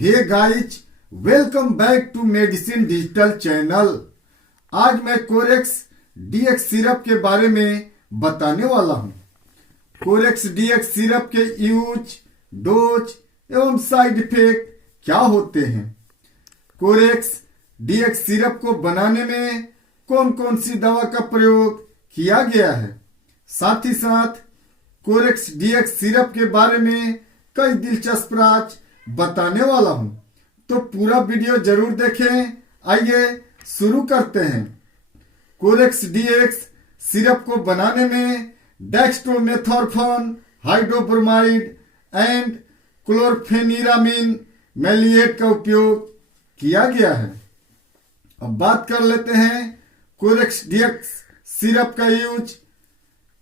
Hey guys, welcome back to medicine digital channel. आज मैं Corex dx syrup के बारे में बताने वाला हूं। कोरेक्स डीएक्स सिरप के यूज, डोज एवं साइड इफेक्ट क्या होते हैं। कोरेक्स डीएक्स सिरप को बनाने में कौन कौन सी दवा का प्रयोग किया गया है। साथ ही साथ कोरेक्स डीएक्स सिरप के बारे में कई दिलचस्प राज बताने वाला हूं, तो पूरा वीडियो जरूर देखें। आइए शुरू करते हैं। कोरेक्स डीएक्स सिरप को बनाने में डेक्स्ट्रोमेथोर्फन, हाइड्रोब्रोमाइड एंड क्लोरफेनिरामिन मैलिएट का उपयोग किया गया है। अब बात कर लेते हैं कोरेक्स डीएक्स सिरप का यूज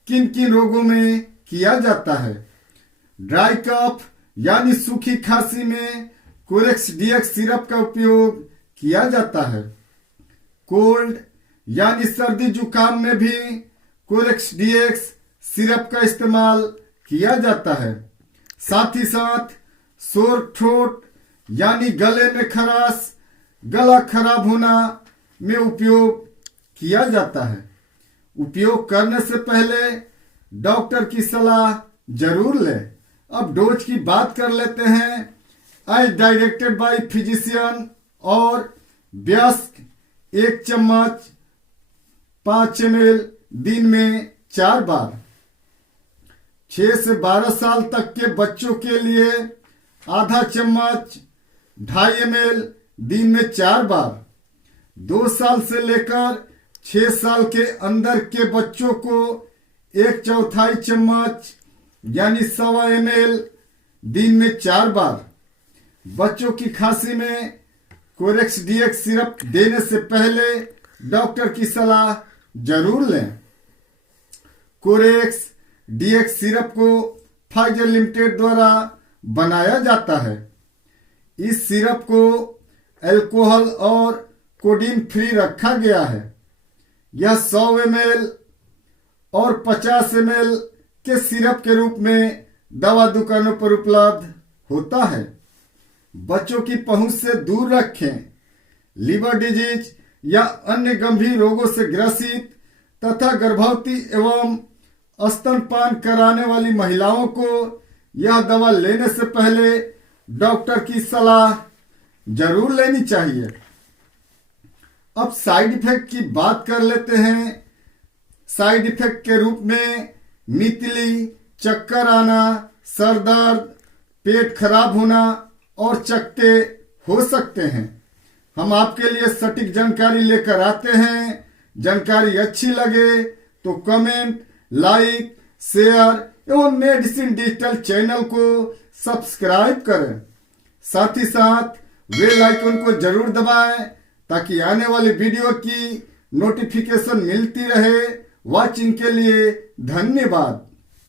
किन किन रोगों में किया जाता है। ड्राई कफ यानी सूखी खांसी में कोरेक्स डीएक्स सिरप का उपयोग किया जाता है। कोल्ड यानी सर्दी जुकाम में भी कोरेक्स डीएक्स सिरप का इस्तेमाल किया जाता है। साथ ही साथ सोर थ्रोट यानी गले में खराश, गला खराब होना में उपयोग किया जाता है। उपयोग करने से पहले डॉक्टर की सलाह जरूर लें। अब डोज की बात कर लेते हैं। एज डायरेक्टेड बाय फिजिशियन और व्यस्क 1 चम्मच 5 ml दिन में 4 बार। 6 से 12 साल तक के बच्चों के लिए आधा चम्मच 2.5 ml दिन में 4 बार। 2 साल से लेकर 6 साल के अंदर के बच्चों को 1/4 चम्मच यानी 1.25 ml दिन में 4 बार। बच्चों की खांसी में कोरेक्स डीएक्स सिरप देने से पहले डॉक्टर की सलाह जरूर लें। कोरेक्स डीएक्स सिरप को फाइजर लिमिटेड द्वारा बनाया जाता है। इस सिरप को अल्कोहल और कोडीन फ्री रखा गया है। यह 100 ml और 50 ml के सिरप के रूप में दवा दुकानों पर उपलब्ध होता है। बच्चों की पहुंच से दूर रखें। लीवर डिजीज या अन्य गंभीर रोगों से ग्रसित तथा गर्भवती एवं स्तनपान कराने वाली महिलाओं को यह दवा लेने से पहले डॉक्टर की सलाह जरूर लेनी चाहिए। अब साइड इफेक्ट की बात कर लेते हैं। साइड इफेक्ट के रूप में मितली, चक्कर आना, सर दर्द, पेट खराब होना और चकत्ते हो सकते हैं। हम आपके लिए सटीक जानकारी लेकर आते हैं। जानकारी अच्छी लगे तो कमेंट, लाइक, शेयर एवं मेडिसिन डिजिटल चैनल को सब्सक्राइब करें। साथ ही साथ बेल आइकन को जरूर दबाएं ताकि आने वाली वीडियो की नोटिफिकेशन मिलती रहे। वॉचिंग के लिए धन्यवाद।